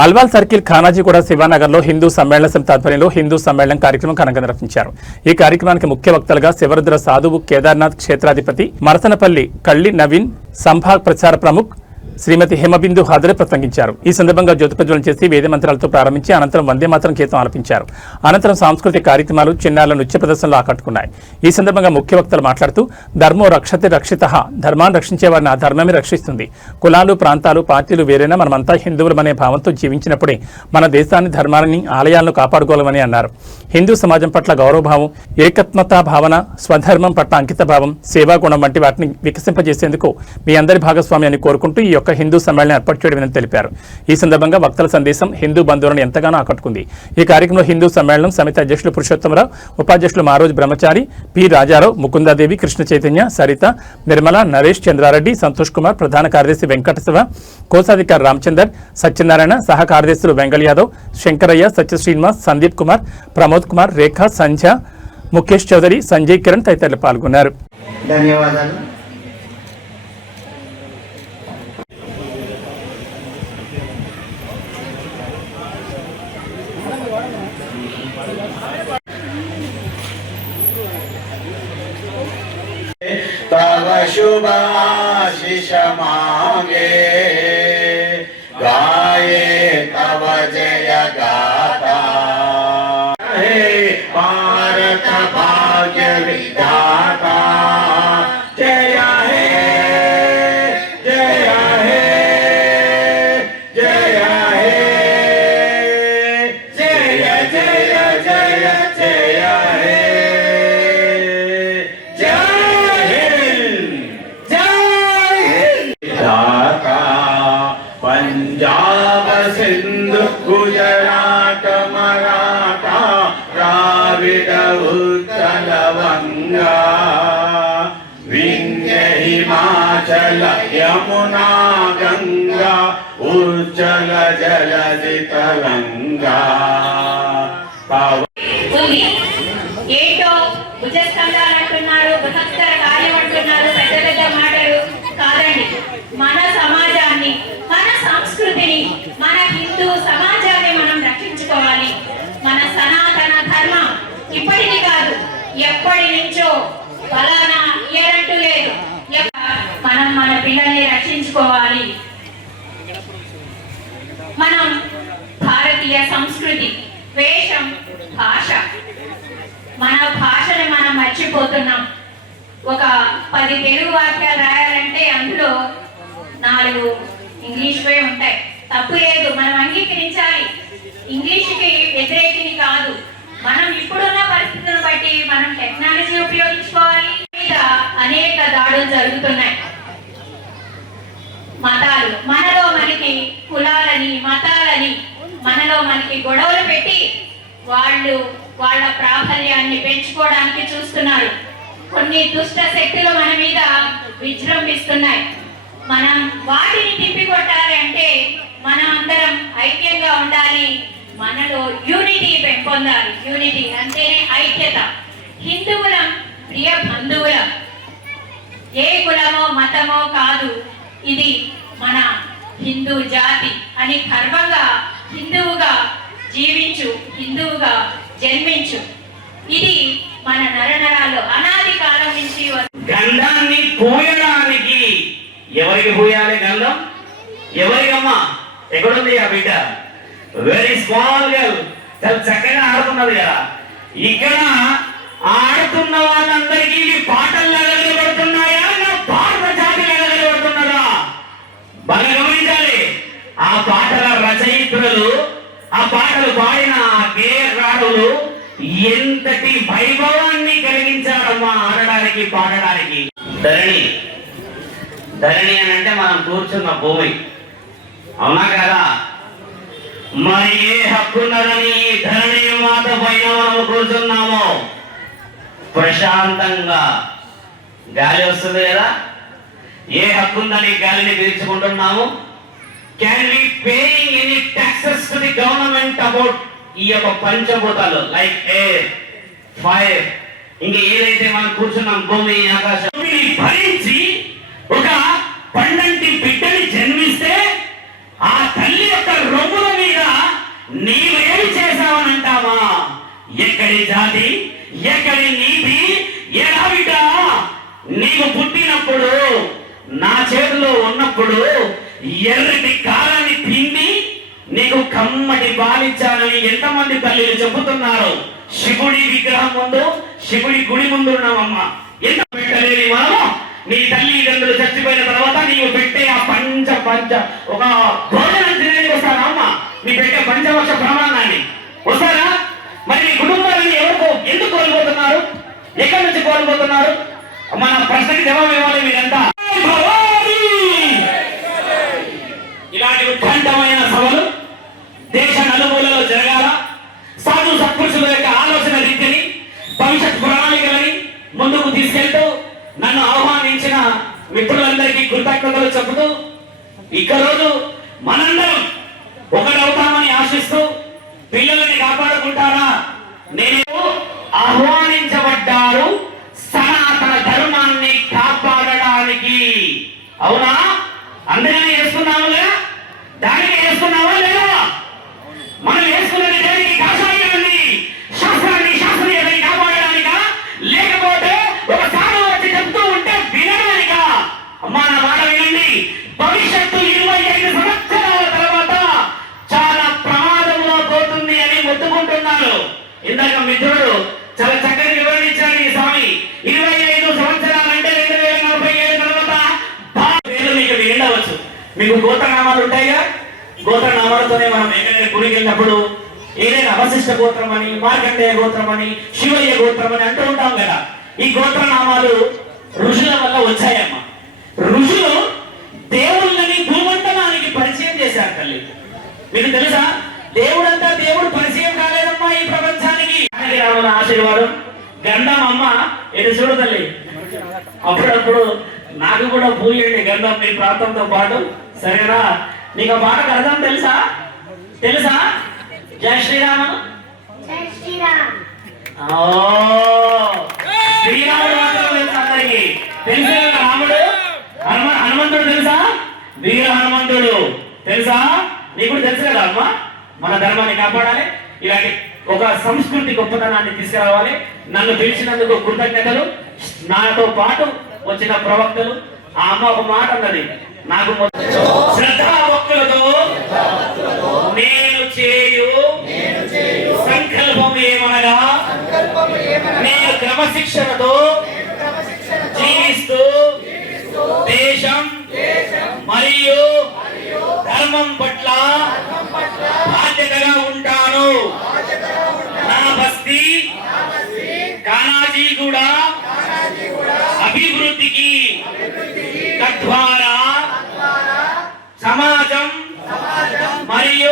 Alwal circle ఖానాజీగూడ శివానగర్లో Hindu సమ్మేళన సమితి ఆధ్వర్యంలో హిందూ సమ్మేళనం కార్యక్రమం ఘనంగా నిర్వహించారు. ఈ కార్యక్రమానికి ముఖ్య వక్తలుగా శివరుద్ర సాధువు కేదార్నాథ్ క్షేత్రాధిపతి మరసనపల్లి కళ్లి నవీన్ సంభాగ్ ప్రచార ప్రముఖ్ శ్రీమతి హేమబిందు హాజరే ప్రసంగించారు. ఈ సందర్భంగా జ్యోతి ప్రజ్వలన చేసి వేద మంత్రాలతో ప్రారంభించి అనంతరం వందే మాతరం గీతం ఆలపించారు. అనంతరం సాంస్కృతిక కార్యక్రమాలు చిన్నారుల నృత్య ప్రదర్శనలు ఆకట్టుకున్నాయి. ఈ సందర్భంగా ముఖ్య వక్తలు మాట్లాడుతూ ధర్మో రక్షతే రక్షితః, ధర్మాన్ని రక్షించే వారిని ఆ ధర్మమే రక్షిస్తుంది. కులాలు ప్రాంతాలు పార్టీలు వేరైనా మనమంతా హిందువులమనే భావంతో జీవించినప్పుడే మన దేశాన్ని ధర్మాన్ని ఆలయాలను కాపాడుకోవాలని అన్నారు. హిందూ సమాజం పట్ల గౌరవభావం, ఏకత్మతా భావన, స్వధర్మం పట్ల అంకిత భావం, సేవాగుణం వంటి వాటిని వికసింపజేసేందుకు మీ అందరి భాగస్వామ్యాన్ని కోరుకుంటూ ఈ యొక్క హిందూ సమ్మేళనం ఏర్పాటు చేయడమని తెలిపారు. ఈ సందర్భంగా వక్తల సందేశం హిందూ బంధువులను ఎంతగానో ఆకట్టుకుంది. ఈ కార్యక్రమంలో హిందూ సమ్మేళనం సమితి అధ్యక్షులు పురుషోత్తమరావు, ఉపాధ్యక్షులు మారోజు బ్రహ్మచారి, పి రాజారావు, ముకుందాదేవి, కృష్ణ చైతన్య, సరిత, నిర్మల, నరేష్, చంద్రారెడ్డి, సంతోష్ కుమార్, ప్రధాన కార్యదర్శి వెంకటశివ, కోశాధికారి రామచందర్, సత్యనారాయణ, సహ కార్యదర్శులు వెంగళ యాదవ్, శంకరయ్య, సత్య శ్రీనివాస్, సందీప్ కుమార్, ప్రమోద్ కుమార్, రేఖ, సంధ్య, ముఖేష్ చౌదరి, సంజయ్ కిరణ్ తదితరులు పాల్గొన్నారు. ధన్యవాదాలు. तव शुभाशिष मांगे गाये तव जय गाथा हे भारत भाग्य विधाता जय हे जय हे जय हे जय जय जय जय हे पंजाब सिंधु गुजरात मराठा द्राविड उत्कल वंगा विंध्य हिमाचल यमुना गंगा उज्जल जलधि तरंगा ఏంటో భుజస్కంధాలు అంటున్నారు, బృహత్తర కార్యం అంటున్నారు, పెద్ద పెద్ద మాటలు కాదండి. మన సమాజాన్ని, మన సంస్కృతిని, మన హిందూ సమాజాన్ని మనం రక్షించుకోవాలి. మన సనాతన ధర్మం ఇప్పటిది కాదు, ఎప్పటి నుంచో ఫలానా ఇయరంటూ లేదు. మనం మన పిల్లల్ని రక్షించుకోవాలి. మనం భారతీయ సంస్కృతి, వేషం, భాష, మన భాషని మనం మర్చిపోతున్నాం. ఒక 10 తెలుగు వాక్యాలు రాయాలంటే అందులో 4 ఇంగ్లీష్వే ఉంటాయి. తప్పు లేదు, మనం అంగీకరించాలి. ఇంగ్లీష్కి వ్యతిరేకిని కాదు. మనం ఇప్పుడున్న పరిస్థితులను బట్టి మనం టెక్నాలజీ ఉపయోగించుకోవాలి. మీద అనేక దాడులు జరుగుతున్నాయి. మతాలు, మనలో మనకి కులాలని, మతాలని, మనలో మనకి గొడవలు పెట్టి వాళ్ళ ప్రాబల్యాన్ని పెంచుకోవడానికి చూస్తున్నారు. కొన్ని దుష్ట శక్తులు మన మీద విజృంభిస్తున్నాయి. మనం వాటిని తిప్పికొట్టాలి అంటే మనం అందరం ఐక్యంగా ఉండాలి. మనలో యూనిటీ పెంపొందాలి. యూనిటీ అంటేనే ఐక్యత. హిందువులం, ప్రియ బంధువులం. ఏ కులమో మతమో కాదు, ఇది మన హిందూ జాతి అని గర్వంగా హిందువుగా జీవించు, హిందువుగా జన్మించు. ఇది మన నరనరాల్లో అనాది కాలం నుంచి గంధాన్ని పోయడానికి ఎవరికి పోయాలి గంధం? ఎవరికమ్మా? ఎక్కడుంది ఆ బిడ్డ? వెరీ స్మాల్ గర్ల్, చాలా చక్కగా ఆడుతున్నది కదా. ఇక్కడ ఆడుతున్న వాళ్ళందరికీ పాటలు పడుతున్నాయా? భారత జాతి పడుతున్నదా? బాగా గమనించాలి. ఆ పాటల రచయిత్రులు, ఆ పాటలు పాడిన గేయకారులు ఎంతటి వైభవాన్ని కలిగించారమ్మా ఆడడానికి, పాడడానికి. ధరణి, ధరణి అని అంటే మనం కూర్చున్న భూమి, అవునా కదా? మరి ఏ హక్కున్నదని ధరణి మాత పైన మనం కూర్చున్నామో ప్రశాంతంగా గాలి వస్తుంది కదా? ఏ హక్కుందని గాలిని పీల్చుకుంటున్నాము? Can we paying any taxes to the government about ఈ యొక్క పంచభూతాలు లైక్ ఎయిర్, ఫైర్, ఇంకా ఏదైతే మనం కూర్చున్నాం భూమి, ఆకాశం భరించి ఒక పండంటి బిడ్డని జన్మిస్తే ఆ తల్లి యొక్క రొమ్ములని జాతి, ఎక్కడి నీతి, ఎలా బిడ్డ నీకు పుట్టినప్పుడు నా చేతిలో ఉన్నప్పుడు ఎర్రటి కారాన్ని తిండి నీకు కమ్మటి పాలిచ్చానని ఎంతమంది తల్లిలు చెబుతున్నారు. శివుడి విగ్రహం ముందు, శివుడి గుడి ముందు ఉన్నామమ్మా. ఎంత పెట్టలేని మనము నీ తల్లిదండ్రులు చచ్చిపోయిన తర్వాత నీవు పెట్టే ఆ ఒక భోజనం తినడానికి వస్తారా అమ్మ? నీ పెట్టే పంచవర్ష ప్రమాణాన్ని వస్తారా? మరి నీ కుటుంబాన్ని ఎందుకు కోల్పోతున్నారు? ఎక్కడి నుంచి కోల్పోతున్నారు? మన ప్రశ్నకి జవాబు ఇవ్వాలి మీరంతా. ఇలాంటి ఉత్కంఠమైన సభలు దేశ నలుమూలలో జరగాల. సాధు సత్పురుషుల యొక్క ఆలోచన రీతిని, భవిష్యత్ ప్రణాళికలని ముందుకు తీసుకెళ్తూ నన్ను ఆహ్వానించిన మిత్రులందరికీ కృతజ్ఞతలు చెబుతూ ఇక రోజు మనందరం ఒకటవుతామని ఆశిస్తూ పిల్లలని కాపాడుకుంటారా? నేను ఆహ్వానించబడ్డారు సనాతన ధర్మాన్ని కాపాడడానికి. అవునా? అందరినీ వేసుకున్నాములే, దానికి వేసుకున్నావా లేదా? మనం వేసుకున్నది దేనికి? కాషాయాన్ని, శాస్త్రాన్ని, శాస్త్రీయతని కాపాడడానికా? లేకపోతే ఒక సాధువు వచ్చి చెప్తూ ఉంటే వినడానికా? అమ్మా నా మాట వినండి. భవిష్యత్తు 25 సంవత్సరాల తర్వాత చాలా ప్రమాదంలో పోతుంది అని మొత్తుకుంటున్నారు. ఇందాక మిత్రుడు చాలా చక్కగా వివరించాడు ఈ స్వామి. 25 సంవత్సరాలంటే 2047 తర్వాత పేర్లు మీకు వినవచ్చు. మీకు గోత్రనామాలు ఉంటాయిగా, గోత్రనామాలతోనే మనం ఎక్కడైనా గుడికి వెళ్ళినప్పుడు ఏదైనా అవశిష్ట గోత్రం అని, మార్కండేయ గోత్రం అని, శివయ్య గోత్రం అని అంటూ ఉంటాం కదా. ఈ గోత్రనామాలు ఋషుల వల్ల వచ్చాయమ్మా. ఋషులు దేవుళ్ళని భూమండలానికి పరిచయం చేశారు తల్లి. మీకు తెలుసా? దేవుడంతా దేవుడు పరిచయం కాలేదమ్మా ఈ ప్రపంచానికి. రాముల ఆశీర్వాదం గంధం అమ్మ ఇది చూడు తల్లి. అప్పుడప్పుడు నాకు కూడా పూయండి గంధం మీ ప్రాంతంతో పాటు, సరేనా? నీకు ఆ పాటకు అర్థం తెలుసా? తెలుసా? జై శ్రీరామ. శ్రీరాముడు మాత్రం తెలుసా అందరికి? తెలుసా? రాముడు, హనుమంతుడు తెలుసా? వీర హనుమంతుడు తెలుసా? నీకు కూడా తెలుసు కదా అమ్మ. మన ధర్మాన్ని కాపాడాలి, ఇలాంటి ఒక సంస్కృతి గొప్పతనాన్ని తీసుకురావాలి. నన్ను పిలిచినందుకు కృతజ్ఞతలు. నాతో పాటు వచ్చిన ప్రవక్తలు, ఆ అమ్మ ఒక మాట అన్నది నాకు, శ్రద్ధాభక్తులతో నేను చేయు సంకల్పం ఏమనగా నేను క్రమశిక్షణతో జీవిస్తూ దేశం మరియు ధర్మం పట్ల బాధ్యతగా ఉంటాను. నా బస్తీ కానాజీగూడ అభివృద్ధికి తద్వారా సమాజం మరియు